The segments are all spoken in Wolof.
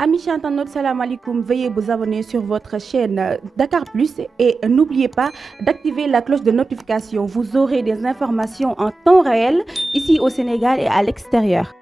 Amis internautes, salam alaikum. Veuillez vous abonner sur votre chaîne Dakar Plus et n'oubliez pas d'activer la cloche de notification. Vous aurez des informations en temps réel ici au Sénégal et à l'extérieur.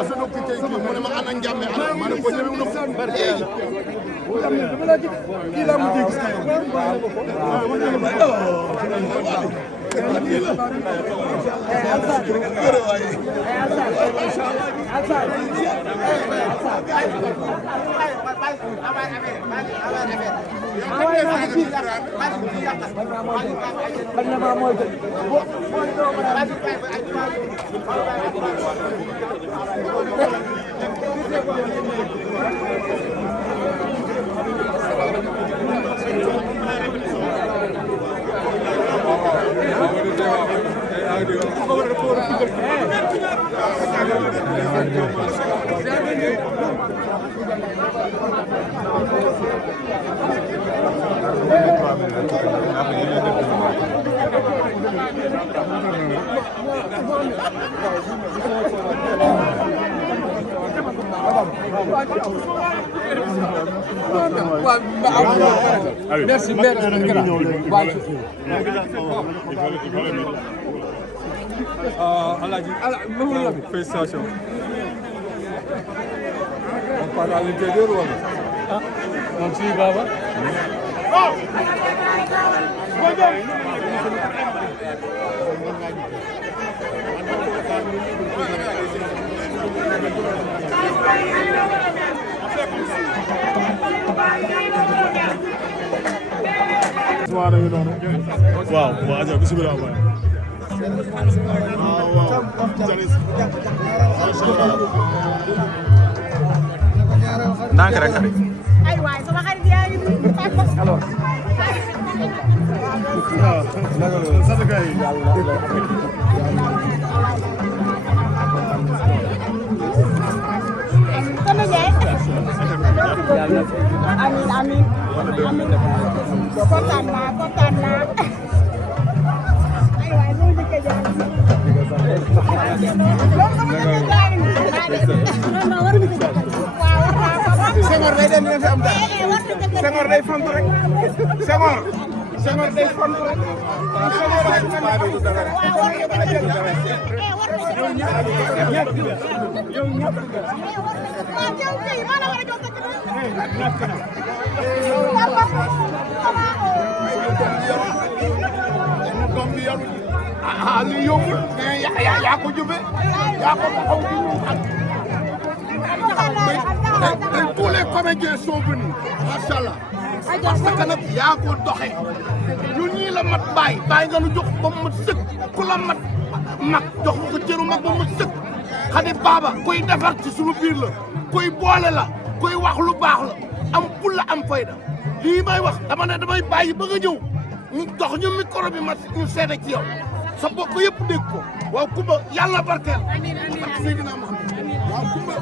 commencé na ku tey kii mu ne ma ana njàmme ana ma ne ko ñëw na kii laa mujjee gis kay Merci, félicitations. On parle à l'intérieur ou ah, on suit Baba. waaw waaw aja bismillah ndànk rek xarit. ay waay sama xarit yaa ngi nii. alors. Sama Ndiaye. amiin amiin. kontaan naa kontaan naa. ay waay loolu dëkk jaar. loolu sama dëkk jaar non war na ko waaw Senghor day dem dina fi am dara Senghor day font rek Senghor day font rek ah li yombul mais yaa ko jubbe yaa ko taxaw tous les comédiens sont venus macha allah parce que nag yaa ko doxe ñun ñii la mat bàyyi nga nu jox ba mu sëkk ku la mat mag jox ko cëru mag ba mu sëkk xadi baaba kuy defar ci sunu biir la kuy boole la kuy wax lu baax la am pul la am fayda lii may wax dama ne damay bàyyi ba nga ñëw ñu dox ñu micro bi ma ñu seede ci yow sa bopp yëpp dégg ko waaw Kumba yàlla barkeel ak Seydina Muhammad waaw Kumba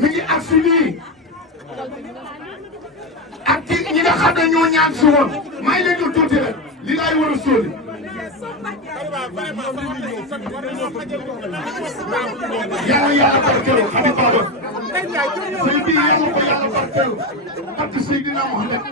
mi ngi ak si nii ak ci ñi nga xam ne ñoo ñaan si woon may leen ñu tuuti rek li laay war a sóoli yàlla yàlla barkeeloo Xadi Baba sëy bi yàlla ko yàlla barkeeloo ak Seydina Mohamed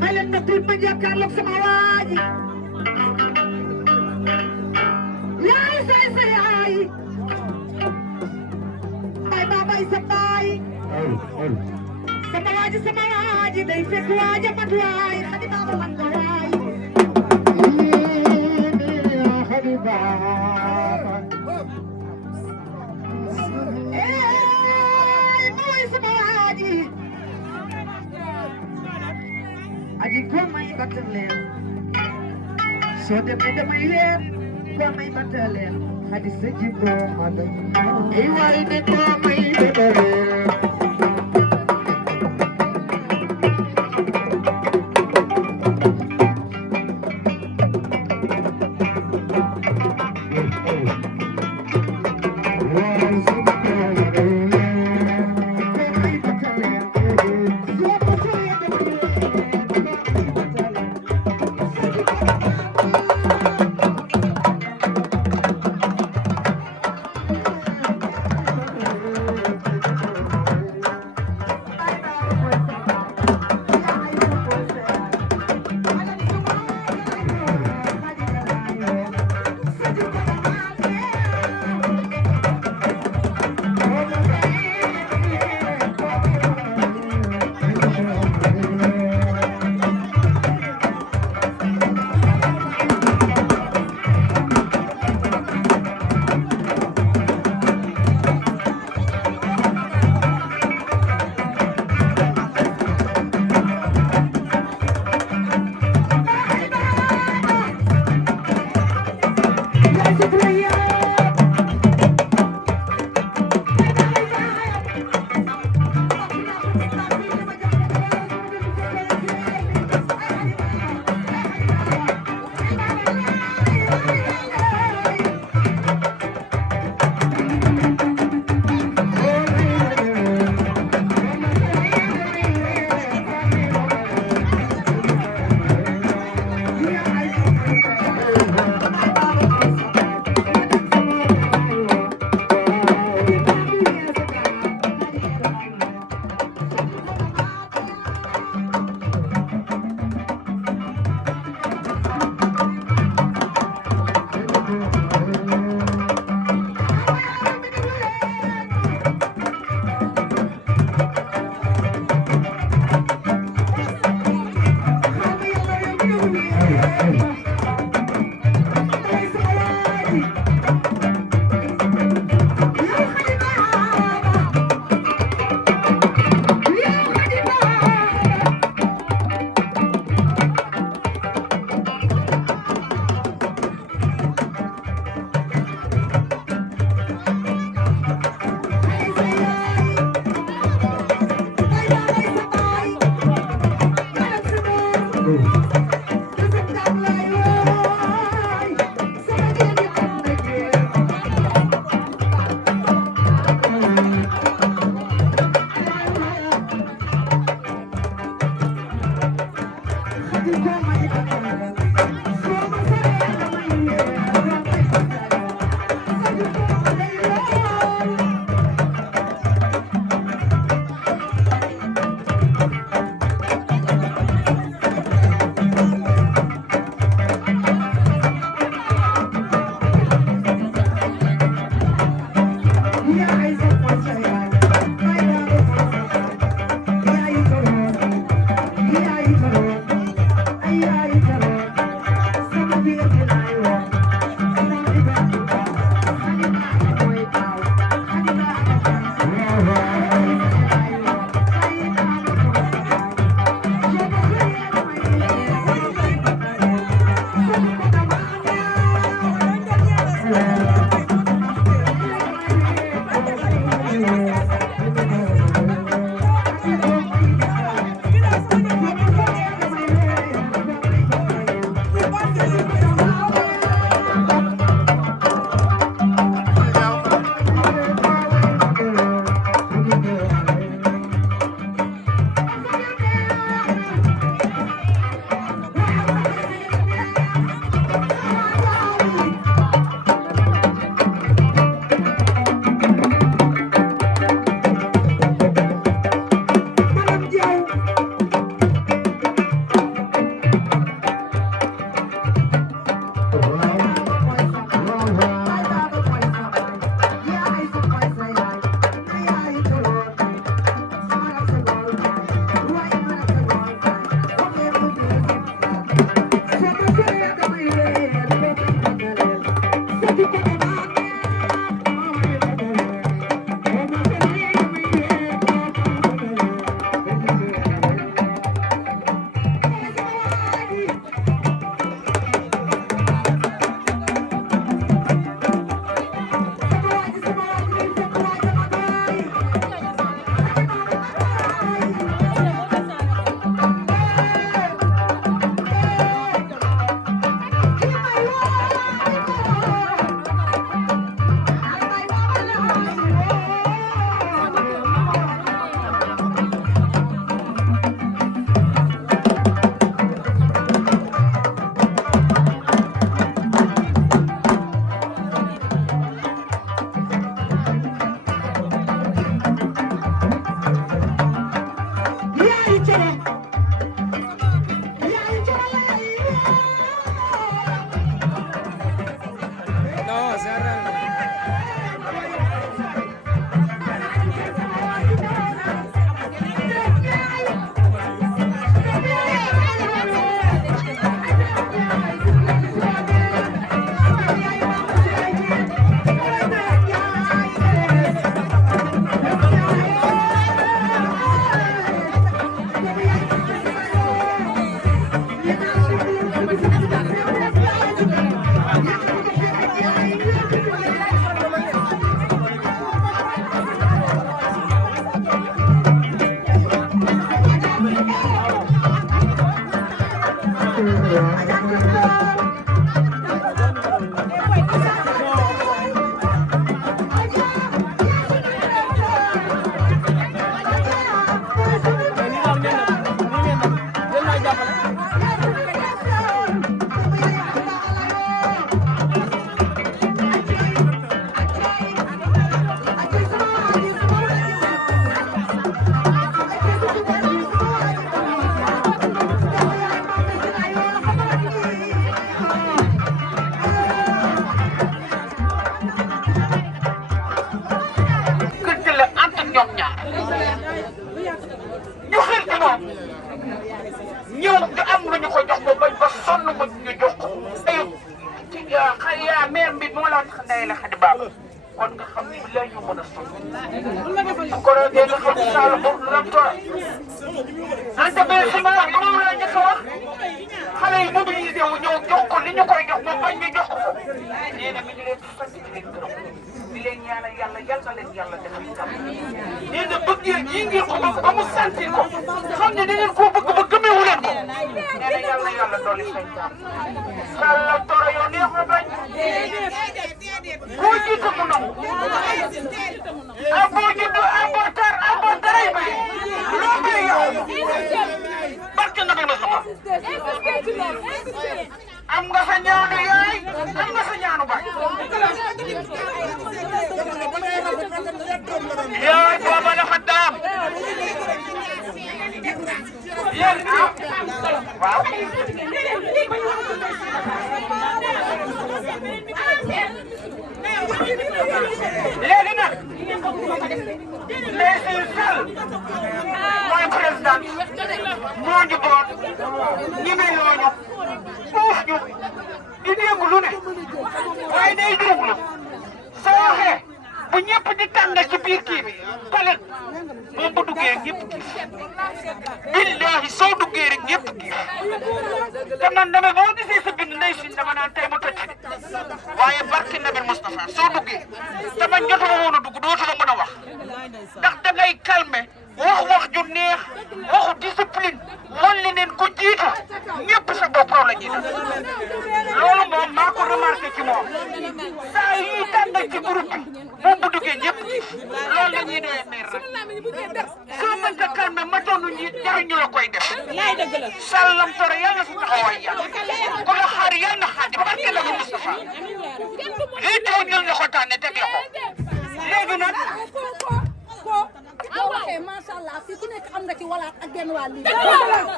may leen ma tuut ma jàkkaarloog sama waa ji yaay say sa yaay bay ba bay sa baay sama waaji sama waaji day fekk waaja mat waay xadi baaba man ko waay xadi baaba mooy sama waaji aji ko may battal leen soo demee damay leen ko may battal leen xadi sa jibbo madam ay waay ne ko may battal leen ndey la Xadi Baba kon nga xam ni lay ñu mën a sonn su ko defee nga xam ni Sall boobu du la toog ante bee si ma wax moom laa njëkk a wax xale yi mobilisé wu ñëw jox ko li ñu koy jox moom bañ ñu jox ko nee na mi ngi leen di sant di leen gërëm di leen ñaanal yàlla yal na leen yàlla defal jàmm nee na bëggee ji ngeen ko bëgg ba mu sentir ko xam ne da ngeen koo bëgg ba gëmeewu leen ko nee na yal na yàlla dolli seen jàmm Sall Toro yow neex na bañ koo jiite mu nangu boo juddu boo taray may loo may yow barke na ma sama am nga sa ñaanu yaay am nga sa ñaanu baay yaay booba dafa daam yéen waaw léegi nag Ndeye Sall mooy président moo ñu boot ñeme ñooñu uuf ñu di dégg lu ne waaye day déglu soo waxee bu ñëpp di tànn ci biir kii bi palet moom bu duggee ñëpp gis billahi soo duggee rek ñëpp gis te man dama boo gisee sa bind Ndeye Sine dama naan tey mu tëj waaye barki Nabi Moustapha soo duggee te man jotuma woon a dugg dootuma mën a wax ndax dangay calmer wax ju neex waxu discipline wan li neen ko jiitu ñëpp sa bopp la ñuy def loolu moom maa ko remarqué ci moom saa yi tànn ci groupe bi moom bu duggee ñëpp gis loolu la ñuy doyee meer rek soo mënta calmer ma doonu ñi jariñu la koy def Sallam Toro yàlla si taxawaay yàlla ku la xaar yàlla na xaar di barke la Moustapha lii taw ñun la ko tànne teg la ko léegi nag boo waxee macha allah fii ku nekk am nga ci walaat ak genn wàll lii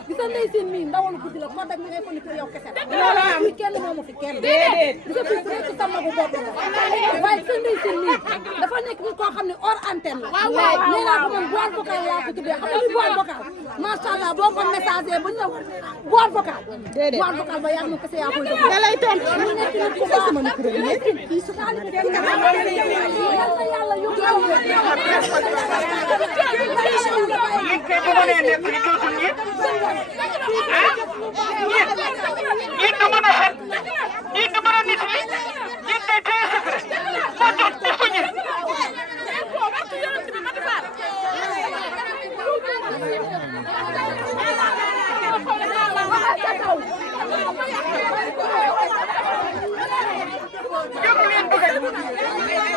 gis nga Ndeye Sine mii ndawal guddi la moo tax mi ngay foni pour yow kese la fii kenn moomu fi kenn déedéet gis nga fii ku nekk sa magu bopp la waaye gis nga Ndeye Sine mii dafa nekk nit koo xam ne hors antenne la nee naa ko man boîte vocale laa ko tuddee xam nga ni boîte vocale macha allah boo ko messager ba ñëw boîte vocale boîte vocale ba yaa moom kese yaa koy déglu da lay tontu mu nekk nit ku baax sama micro bi kii su xaalis bi yàlla yóbbu yéen kay bu mënee nekk ni dootul ñi ñi du mën a xet ñi du mën a nit li ñi day téye secret moo tax def ko ñi jóg leen bëgg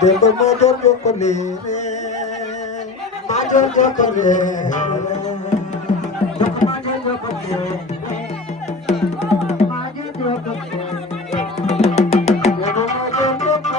Demba major jokone, major jokone, major jokone, major jokone.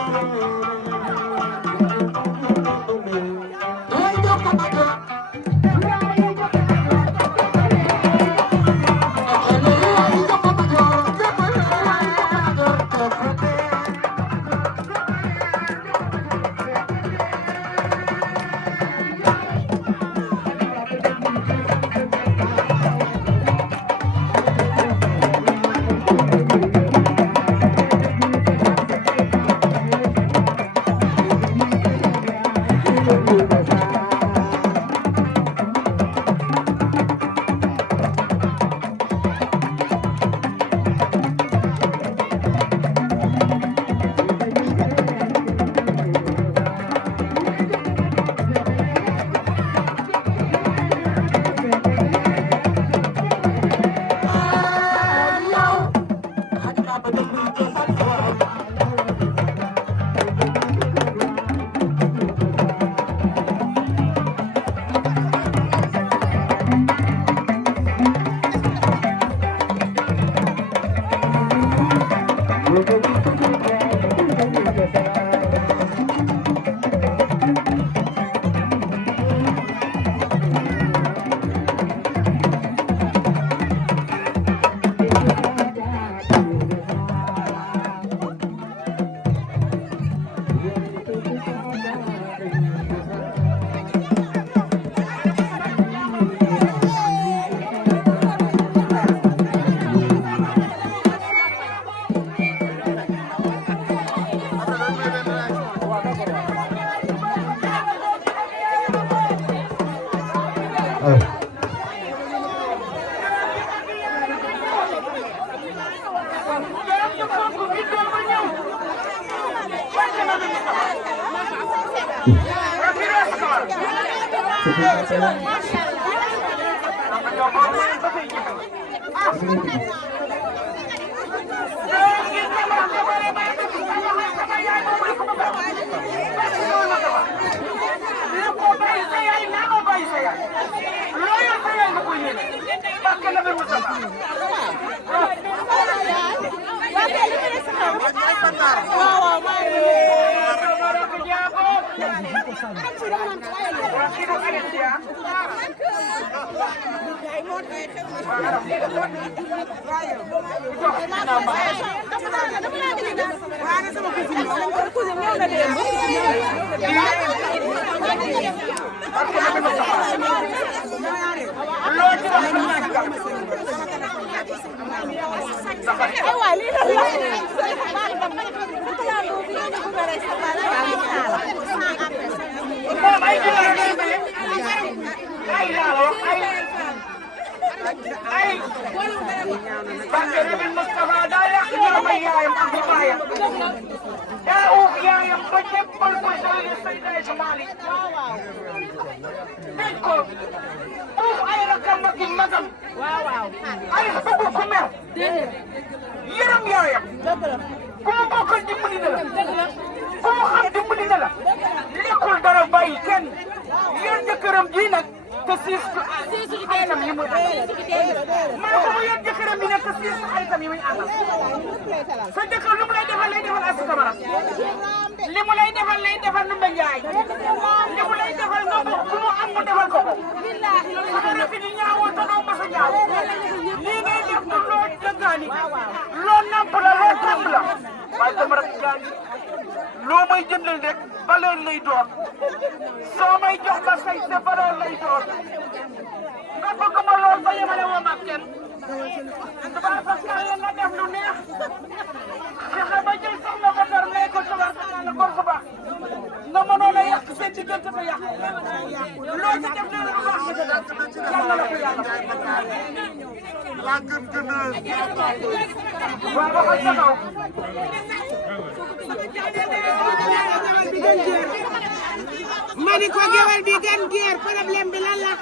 mani ko gewal bi gan guerre problème bi lan la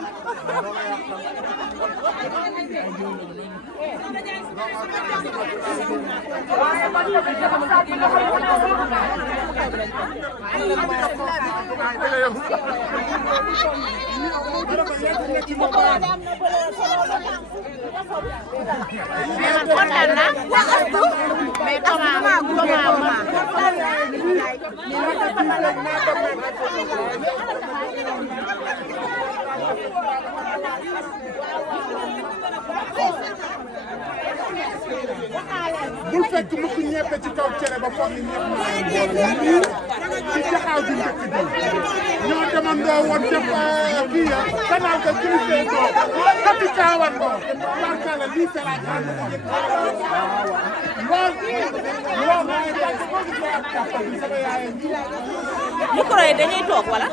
bul fekk mu ko ñeppe ci kaw cere ba foog ni ñepp ci jaxaw bi njëkk bi ñoo demandoo woon def kii ya canal ko kilifé ko kati kaawan ko barkala lii c'est la grande micro yi dañuy toog wala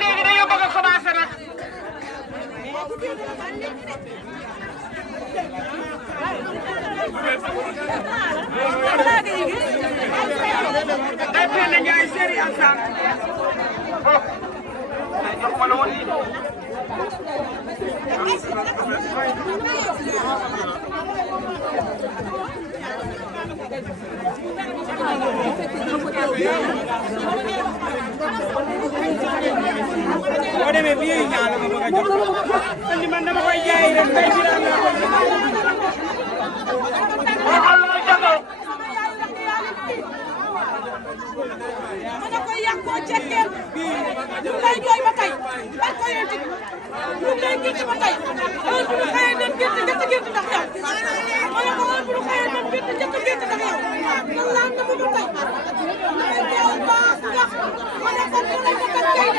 léegi dañoo bëgg a commencer nag day fenn Njaay séri ansaan jox ma la woon nii boo demee bii ñaar la ma bëgg a jox andi man dama koy jaay rek day ci la nga mana ko yakko cekel ñu lay joy ba tay ba ko yenti ñu lay gitti ba tay heure bu xey dem gitti ndax yow mana ko heure bu xey dem gitti ndax yow la nga bu tay yow ba ndax mana ko bu la ko kay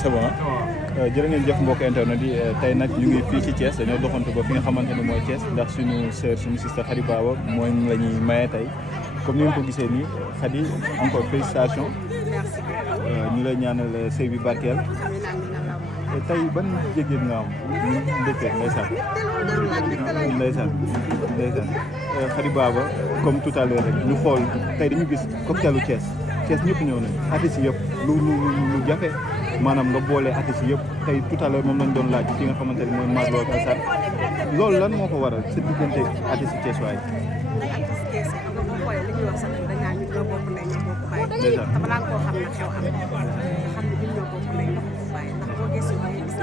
c'est bon jërë ngeen jëf mbokk internet yi tey nag ñu ngi fii ci Thiès dañoo doxantu ba fi nga xamante ne mooy Thiès ndax suñu sœur suñu sister Khady Baba mooy la ñuy maye tey comme ni ngeen ko gisee nii Khady encore félicitations ñu lay ñaanal sëy bi barkeel tey ban jégéen nga am mbégte ndeysaan Khady Baba comme tout à l'heure rek ñu xool tey dañu gis cocktaelu Thiès ñëpp ñëw nañ artistes yëpp lu jafe maanaam nga boole artistes yëpp tey tout à l'heure moom lañ doon laaj ci nga xamante ne mooy Marlo ak Assane loolu lan moo ko waral sa diggante artistes Thiès waay. artistes Thiès xam nga boo xoolee li ñuy wax sax dañ naan ñun ñoo bokk ndey ñoo bokk baay. dèjà te balaa nga koo xam nag xew am nga xam ne ñun ñoo bokk ndey ñoo bokk baay ndax boo gëstu da ngay gis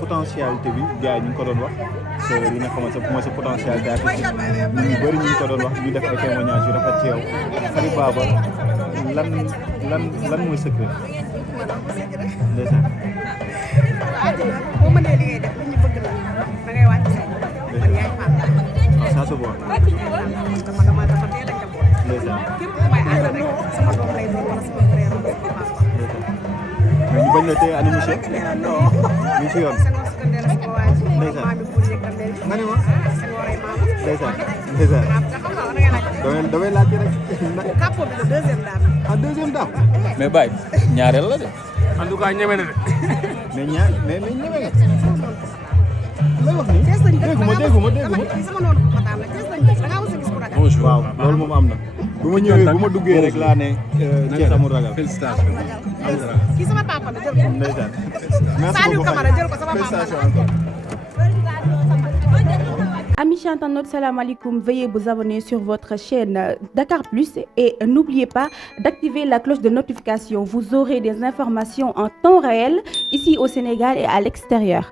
potentialité bi gars yi ñu ngi ko doon wax c'est li nga xamante ne mooy sa potentialité artistique ñu bëri ñu ngi ko doon wax ñu def ay témoignages yu rafet ci yow Khady Baba lan mooy secret. ndeysaan. boo mënee li ngay def nit ñi bëgg la da ngay wàcc say man yaay fànn. waaw ça se voit. parce que man dama dafa teel a njaboot. ndeysaan. képp ku may ànd rek sama doom lay doon wala sama frère wala sama papa. mais ñu bañ la tey ana monsieur. ñu ci yoon. ndeysaan. nga ne ma. ndeysaan. damay laajte rek. capot bi la deuxième dame. ah deuxième dame. mais Baye ñaareel la de. en tout cas ñeme na de. mais mais ñeme nga. lay wax nii dégguma. sama noonu Matar la Thiès lañ def da ngaa mos a gis ku ragal. bonjour waaw loolu moom am na. bu ma ñëwee bu ma duggee rek laa ne. Thiès amul ragal. félicitations. kii sama papa la jël ko. ndeysaan. merci Saliou beaucoup Camara jël ko sama papa la. félicitations encore. Amis internautes, salam alaikum. Veuillez vous abonner sur votre chaîne Dakar Plus et n'oubliez pas d'activer la cloche de notification. Vous aurez des informations en temps réel ici au Sénégal et à l'extérieur.